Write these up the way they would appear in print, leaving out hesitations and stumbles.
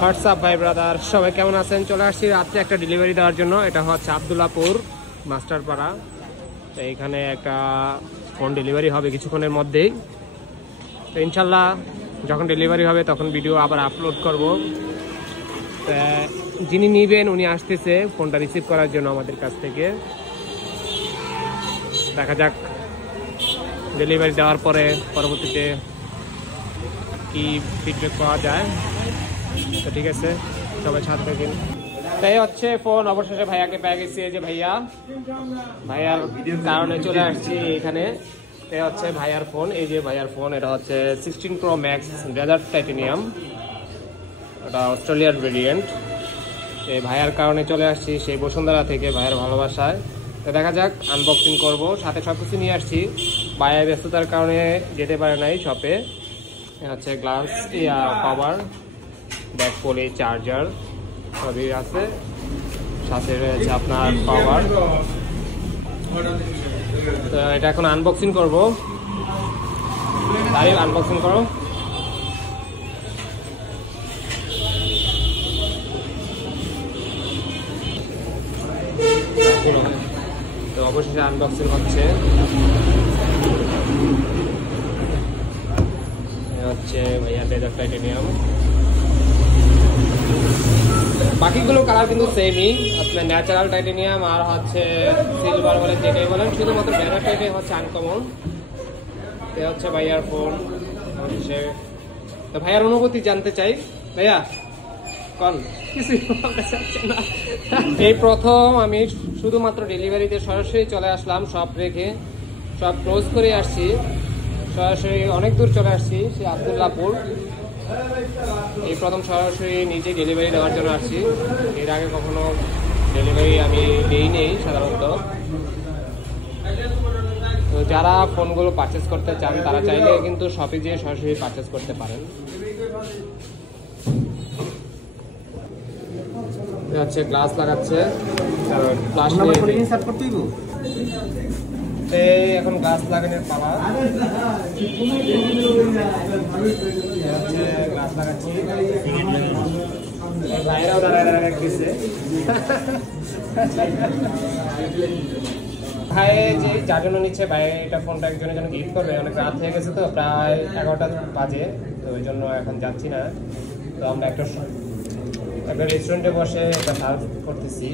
WhatsApp ভাই brother, সবাই কেমন আছেন? চলে আসছি রাত্রে একটা ডেলিভারি দেওয়ার জন্য। এটা হচ্ছে আবদুল্লাপুর মাস্টারপাড়া। তো এইখানে একটা ফোন ডেলিভারি হবে কিছুক্ষণের মধ্যেই। তো ইনশাল্লাহ যখন ডেলিভারি হবে তখন ভিডিও আবার আপলোড করব। যিনি নিবেন উনি আসতেছে ফোনটা রিসিভ করার জন্য আমাদের কাছ থেকে। দেখা যাক ডেলিভারি দেওয়ার পরে পরবর্তীতে কি ফিডব্যাক পাওয়া যায়। তো ঠিক আছে, সবাই সাথে থাকেন। তাই হচ্ছে ফোন অবশেষে ভাইয়াকে পেয়ে গেছি। এই যে ভাইয়ার কারণে চলে আসছি এখানে। এই হচ্ছে ভাইয়ার ফোন। এই যে ভাইয়ার ফোন, এটা হচ্ছে 16 Pro Max ডেজার্ট টাইটেনিয়াম, এটা অস্ট্রেলিয়ার ভেরিয়েন্ট। এই ভাইয়ার কারণে চলে আসছি সেই বসুন্ধরা থেকে, ভাইয়ার ভালোবাসায়। তো দেখা যাক, আনবক্সিং করব, সাথে সব কিছু নিয়ে আসছি। ভাইয়া ব্যস্ততার কারণে যেতে পারে নাই শপে। হচ্ছে glass cover, back poly, charger সবই আছে, সাথে রয়েছে আপনার পাওয়ার। তো এটা এখন আনবক্সিং করবো। তাই আনবক্সিং করো। তো অবশেষে আনবক্সিং হচ্ছে। হচ্ছে ভাইয়া ডেজার্ট টাইটেনিয়াম। বাকিগুলো কালার কিন্তু সেমই, আপনার ন্যাচারাল টাইটেনিয়াম আর হচ্ছে সিলভার বলে যেটাই বলেন, শুধুমাত্র ডেজার্ট টাইটেনিয়াম হচ্ছে আনকমন। এ হচ্ছে ভাইয়ার ফোন। তো ভাইয়ার অনুভূতি জানতে চাই। ভাইয়া কন কিছু না। এই প্রথম আমি শুধুমাত্র ডেলিভারিতে সরাসরি চলে আসলাম, সব রেখে সব ক্লোজ করে আসছি, সরাসরি অনেক দূর চলে আসছি, সেই আবদুল্লাপুর। এই প্রথম সরাসরি নিজে ডেলিভারি দেওয়ার জন্য আসছি। এর আগে কখনো ডেলিভারি আমি দিই নেই সাধারণত। তো যারা ফোনগুলো পারচেস করতে চান তারা চাইলে কিন্তু শপে যেয়ে সরাসরি পারচেস করতে পারেন। হচ্ছে গ্লাস লাগাচ্ছে, এখন গ্লাস লাগানোর পালা। গ্লাস লাগাচ্ছি, ভাইরাও রাখতেছে। ভাই যে যার জন্য নিচ্ছে, ভাই এটা ফোনটা একজনের জন্য গিফট করবে। অনেক রাত হয়ে গেছে, তো প্রায় 11টা বাজে, তো ওই জন্য এখন যাচ্ছি না। তো আমরা একটা রেস্টুরেন্টে বসে এটা সার্ভ করতেছি।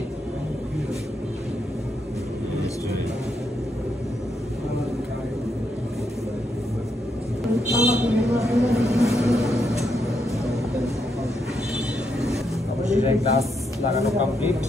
অবশ্যই গ্লাস লাগানো কমপ্লিট।